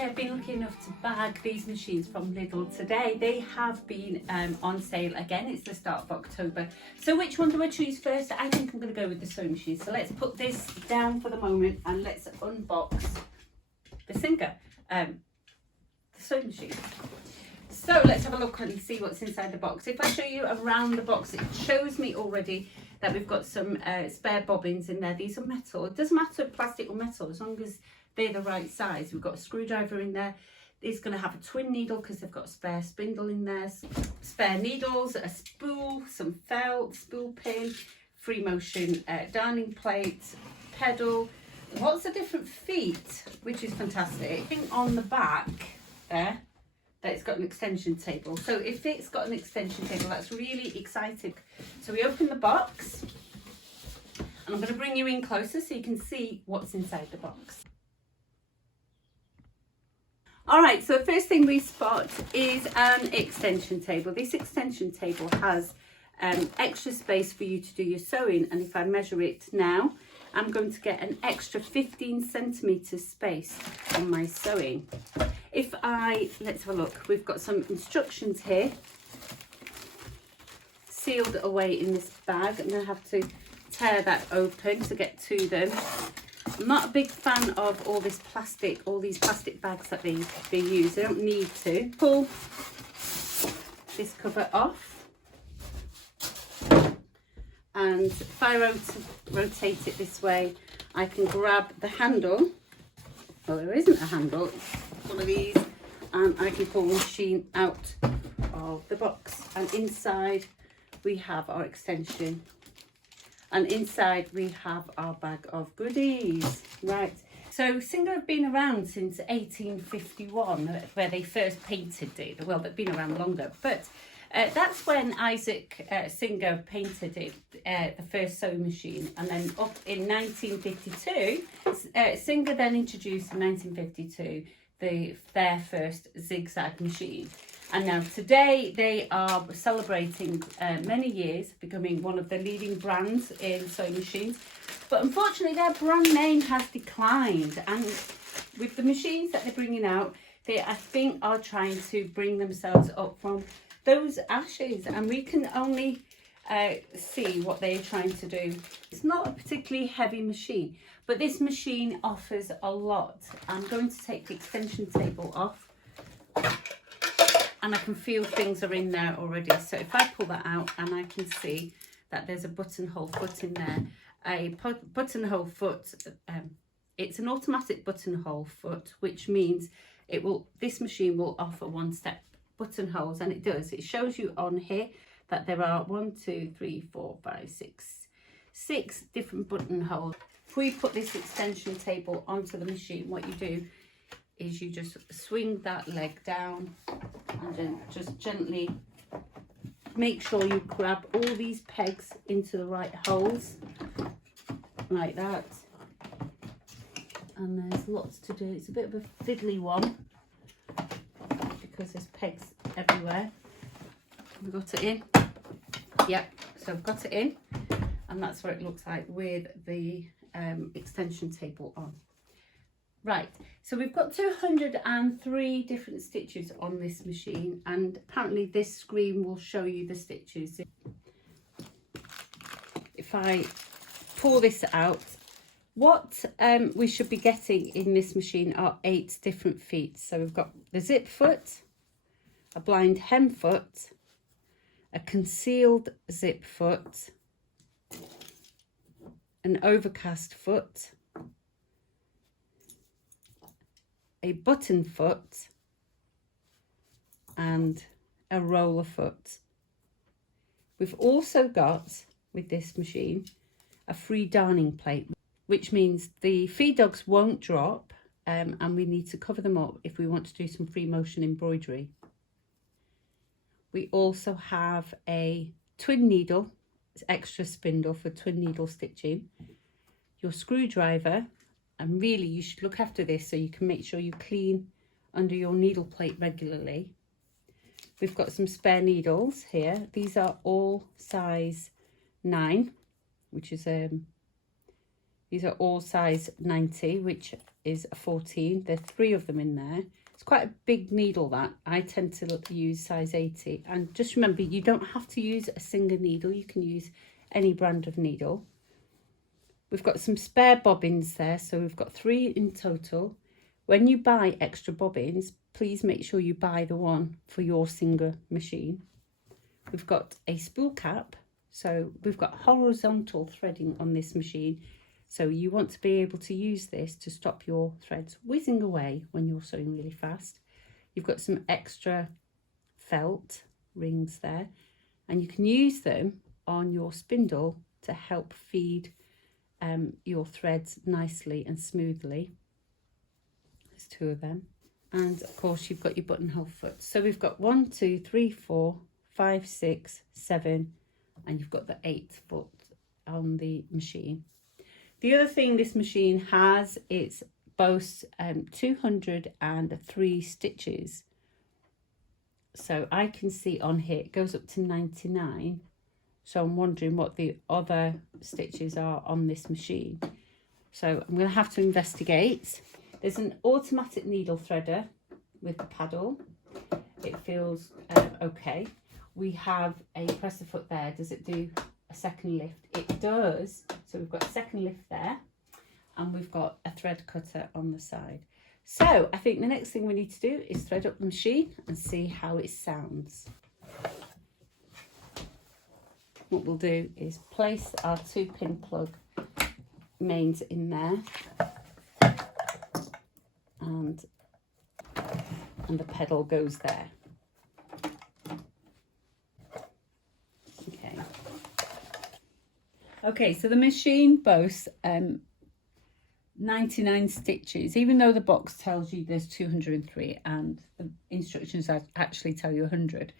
I've been lucky enough to bag these machines from Lidl today. They have been on sale again. It's the start of October. So which one do I choose first? I think I'm going to go with the sewing machine. So let's put this down for the moment and let's unbox the Singer, the sewing machine. So let's have a look and see what's inside the box. If I show you around the box, it shows me already that we've got some spare bobbins in there. These are metal. It doesn't matter plastic or metal as long as they're the right size. We've got a screwdriver in there. It's going to have a twin needle because they've got a spare spindle in there. Spare needles, a spool, some felt, spool pin, free motion darning plate, pedal, lots of different feet, which is fantastic. I think on the back there that it's got an extension table. So if it's got an extension table, that's really exciting. So we open the box and I'm going to bring you in closer so you can see what's inside the box. All right, so the first thing we spot is an extension table. This extension table has extra space for you to do your sewing, and if I measure it now, I'm going to get an extra 15 centimetres space on my sewing. Let's have a look, we've got some instructions here, sealed away in this bag. I'm going to have to tear that open to get to them. I'm not a big fan of all these plastic bags that they use. They don't need to. Pull this cover off, and if I rotate it this way, I can grab the handle. Well, there isn't a handle, it's one of these, and I can pull the machine out of the box. And inside we have our extension. And inside we have our bag of goodies. Right, so Singer have been around since 1851, where they first painted it. Well, they've been around longer, but that's when Isaac Singer painted it, the first sewing machine. And then up in 1952, Singer then introduced in 1952 their first Zigzag machine. And now today they are celebrating many years, becoming one of the leading brands in sewing machines. But unfortunately their brand name has declined. And with the machines that they're bringing out, they, I think, are trying to bring themselves up from those ashes. And we can only see what they're trying to do. It's not a particularly heavy machine, but this machine offers a lot. I'm going to take the extension table off, and I can feel things are in there already. So if I pull that out, and I can see that there's a buttonhole foot in there. A buttonhole foot, it's an automatic buttonhole foot, which means this machine will offer one-step buttonholes, and it does. It shows you on here that there are 6 different buttonholes. If we put this extension table onto the machine, what you do is you just swing that leg down and then just gently make sure you grab all these pegs into the right holes like that. And there's lots to do. It's a bit of a fiddly one because there's pegs everywhere. We've got it in. Yep, so I've got it in, and that's what it looks like with the extension table on. Right, so we've got 203 different stitches on this machine, and apparently this screen will show you the stitches. If I pull this out, what we should be getting in this machine are 8 different feet. So we've got the zip foot, a blind hem foot, a concealed zip foot, an overcast foot, a button foot, and a roller foot. We've also got, with this machine, a free darning plate, which means the feed dogs won't drop, and we need to cover them up if we want to do some free motion embroidery. We also have a twin needle, extra spindle for twin needle stitching, your screwdriver, and really you should look after this so you can make sure you clean under your needle plate regularly. We've got some spare needles here. These are all size 9, which is These are all size 90, which is a 14. There are 3 of them in there. It's quite a big needle that. I tend to use size 80. And just remember, you don't have to use a single needle. You can use any brand of needle. We've got some spare bobbins there, so we've got 3 in total. When you buy extra bobbins, please make sure you buy the one for your single machine. We've got a spool cap, so we've got horizontal threading on this machine. So you want to be able to use this to stop your threads whizzing away when you're sewing really fast. You've got some extra felt rings there, and you can use them on your spindle to help feed your threads nicely and smoothly. There's 2 of them. And of course you've got your buttonhole foot. So we've got 1, 2, 3, 4, 5, 6, 7, and you've got the 8th foot on the machine. The other thing this machine has, it's boasts 203 stitches. So I can see on here it goes up to 99. So I'm wondering what the other stitches are on this machine. So I'm going to have to investigate. There's an automatic needle threader with the paddle. It feels okay. We have a presser foot there. Does it do a second lift? It does. So we've got a second lift there, and we've got a thread cutter on the side. So I think the next thing we need to do is thread up the machine and see how it sounds. What we'll do is place our 2-pin plug mains in there, and the pedal goes there. Okay, so the machine boasts 99 stitches, even though the box tells you there's 203 and the instructions actually tell you 100.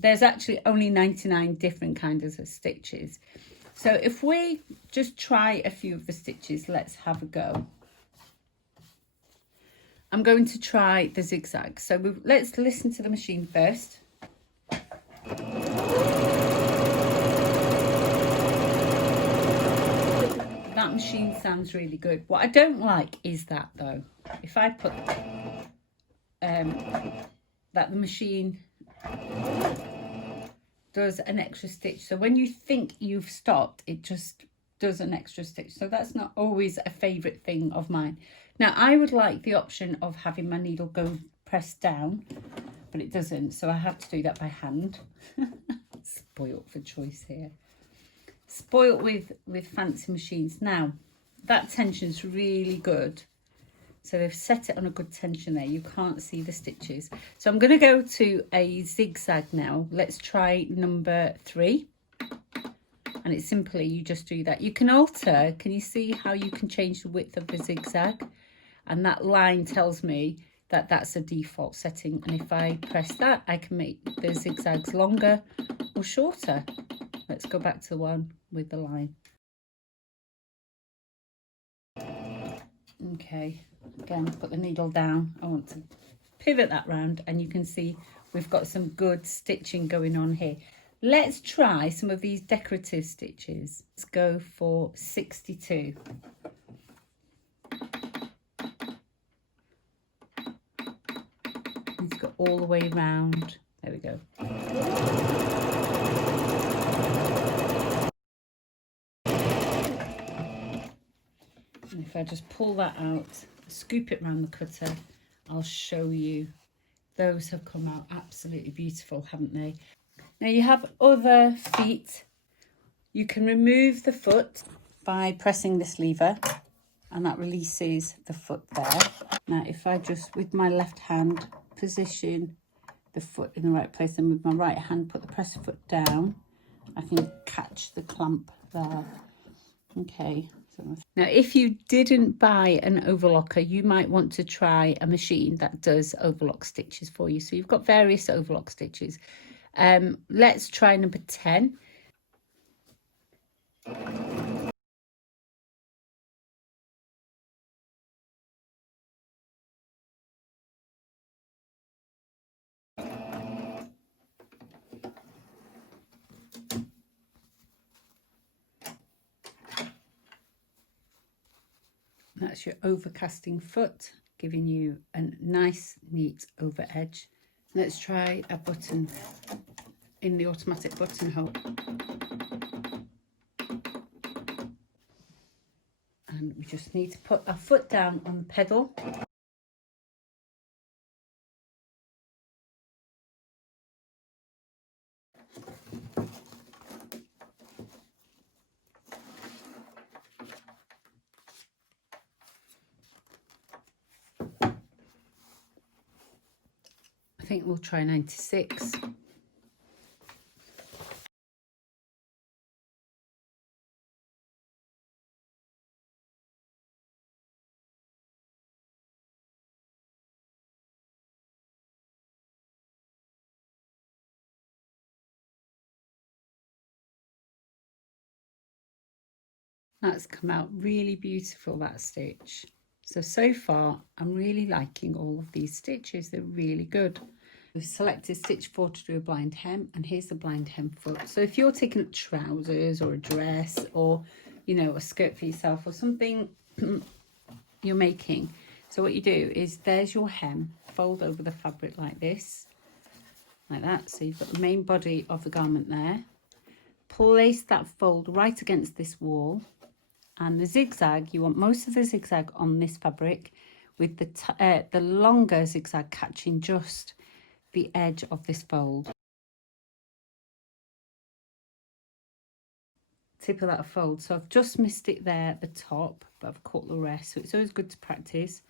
There's actually only 99 different kinds of stitches. So if we just try a few of the stitches, let's have a go. I'm going to try the zigzag. So let's listen to the machine first. That machine sounds really good. What I don't like is that though, if I put that the machine does an extra stitch. So when you think you've stopped, it just does an extra stitch. So that's not always a favourite thing of mine. Now I would like the option of having my needle go pressed down, but it doesn't. So I have to do that by hand. Spoilt for choice here. Spoilt with fancy machines. Now that tension's really good, so they've set it on a good tension there. You can't see the stitches. So I'm going to go to a zigzag now. Let's try number 3, and it's simply you just do that. You can alter. Can you see how you can change the width of the zigzag? And that line tells me that that's a default setting, and if I press that I can make the zigzags longer or shorter. Let's go back to the one with the line. Okay, again, put the needle down. I want to pivot that round, and you can see we've got some good stitching going on here. Let's try some of these decorative stitches. Let's go for 62. Let's go all the way around. There we go. And if I just pull that out, scoop it around the cutter, I'll show you. Those have come out absolutely beautiful, haven't they? Now you have other feet. You can remove the foot by pressing this lever, and that releases the foot there. Now if I just, with my left hand, position the foot in the right place, and with my right hand put the presser foot down, I can catch the clamp there. Okay. Now, if you didn't buy an overlocker, you might want to try a machine that does overlock stitches for you. So you've got various overlock stitches. Let's try number 10. That's your overcasting foot, giving you a nice neat over edge. Let's try a button in the automatic buttonhole. And we just need to put our foot down on the pedal. I think we'll try 96. That's come out really beautiful, that stitch. So far, I'm really liking all of these stitches. They're really good. We've selected stitch 4 to do a blind hem, and here's the blind hem foot. So if you're taking up trousers or a dress or, you know, a skirt for yourself or something you're making. So what you do is there's your hem, fold over the fabric like this, like that. So you've got the main body of the garment there. Place that fold right against this wall. And the zigzag, you want most of the zigzag on this fabric, with the longer zigzag catching just the edge of this fold. Tip of that fold. So I've just missed it there at the top, but I've caught the rest. So it's always good to practice.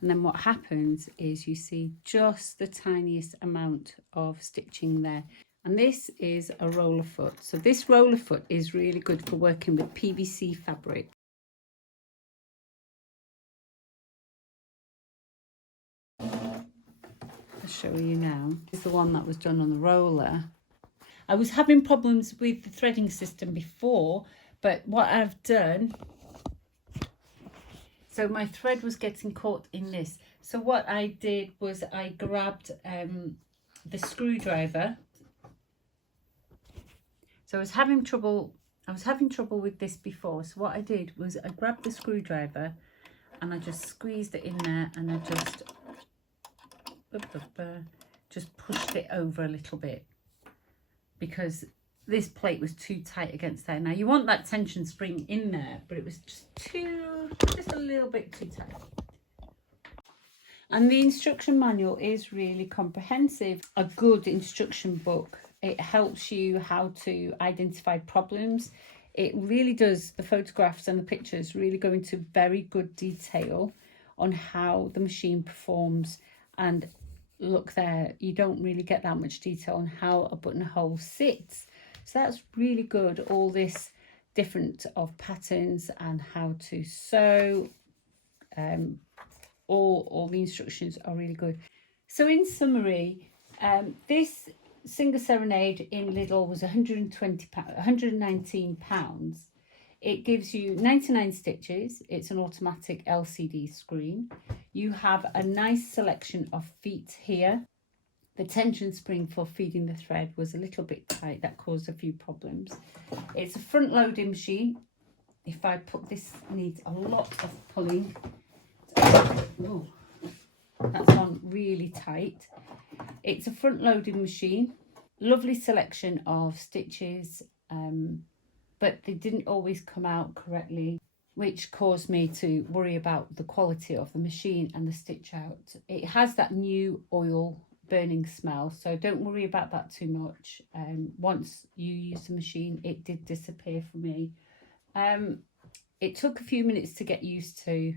And then what happens is you see just the tiniest amount of stitching there. And this is a roller foot. So this roller foot is really good for working with PVC fabric. I'll show you now. This is the one that was done on the roller. I was having problems with the threading system before, but what I've done, so my thread was getting caught in this. So what I did was I grabbed the screwdriver. So I was having trouble with this before. So what I did was I grabbed the screwdriver and I just squeezed it in there, and I just pushed it over a little bit because this plate was too tight against there. Now you want that tension spring in there, but it was just a little bit too tight. And the instruction manual is really comprehensive. A good instruction book. It helps you how to identify problems. It really does. The photographs and the pictures really go into very good detail on how the machine performs. And look there, you don't really get that much detail on how a buttonhole sits. So that's really good. All this different of patterns and how to sew. All the instructions are really good. So in summary, this single Serenade in Lidl was £119. It gives you 99 stitches. It's an automatic LCD screen. You have a nice selection of feet here. The tension spring for feeding the thread was a little bit tight. That caused a few problems. It's a front loading machine. If I put this, needs a lot of pulling. Oh, that's on really tight. It's a front loading machine. Lovely selection of stitches, but they didn't always come out correctly, which caused me to worry about the quality of the machine and the stitch out. It has that new oil burning smell, so don't worry about that too much. Once you use the machine, it did disappear for me. It took a few minutes to get used to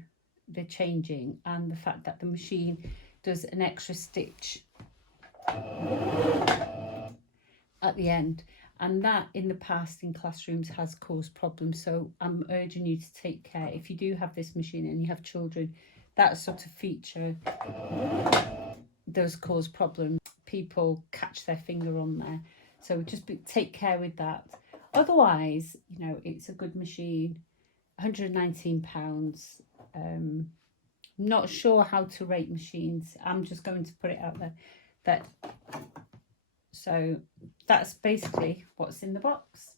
the changing and the fact that the machine does an extra stitch at the end, and that in the past in classrooms has caused problems. So I'm urging you to take care. If you do have this machine and you have children, that sort of feature does cause problems. People catch their finger on there, so just take care with that. Otherwise, you know, it's a good machine. £119. Not sure how to rate machines. I'm just going to put it out there. So that's basically what's in the box.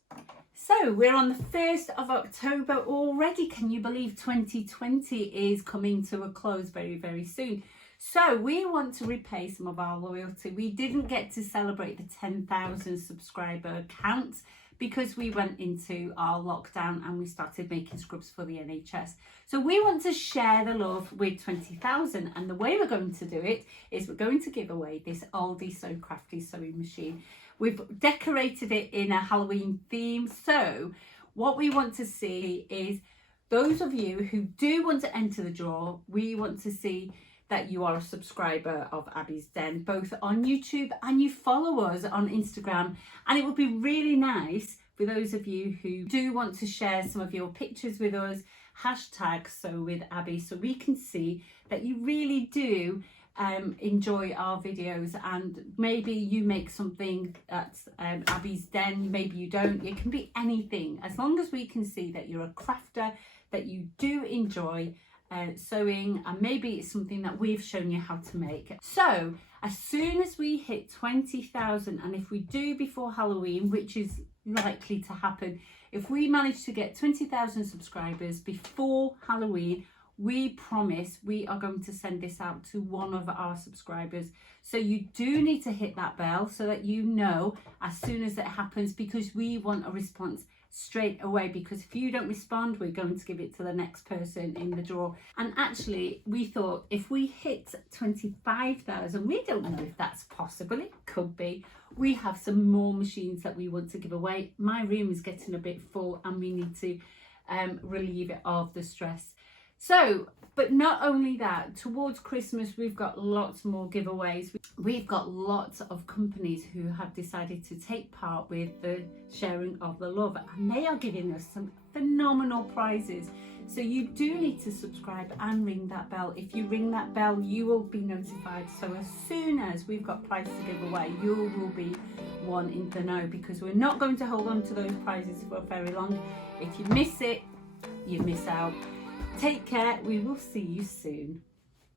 So we're on the 1st of October already. Can you believe 2020 is coming to a close very, very soon? So we want to repay some of our loyalty. We didn't get to celebrate the 10,000 subscriber count because we went into our lockdown and we started making scrubs for the NHS. So we want to share the love with 20,000, and the way we're going to do it is we're going to give away this Aldi So Crafty sewing machine. We've decorated it in a Halloween theme. So what we want to see is those of you who do want to enter the draw, we want to see that you are a subscriber of abisden, both on YouTube and you follow us on Instagram. And it would be really nice for those of you who do want to share some of your pictures with us, #SewWithAbi, so we can see that you really do enjoy our videos, and maybe you make something that's abisden, maybe you don't. It can be anything, as long as we can see that you're a crafter, that you do enjoy sewing, and maybe it's something that we've shown you how to make. So as soon as we hit 20,000, and if we do before Halloween, which is likely to happen, if we manage to get 20,000 subscribers before Halloween, we promise we are going to send this out to one of our subscribers. So you do need to hit that bell so that you know as soon as it happens, because we want a response straight away, because if you don't respond, we're going to give it to the next person in the draw. And actually we thought if we hit 25,000, we don't know if that's possible, it could be, we have some more machines that we want to give away. My room is getting a bit full and we need to relieve it of the stress. So, but not only that, towards Christmas we've got lots more giveaways. We've got lots of companies who have decided to take part with the sharing of the love, and they are giving us some phenomenal prizes. So you do need to subscribe and ring that bell. If you ring that bell, you will be notified. So as soon as we've got prizes to give away, you will be one in the know, because we're not going to hold on to those prizes for very long. If you miss it, you miss out. Take care. We will see you soon.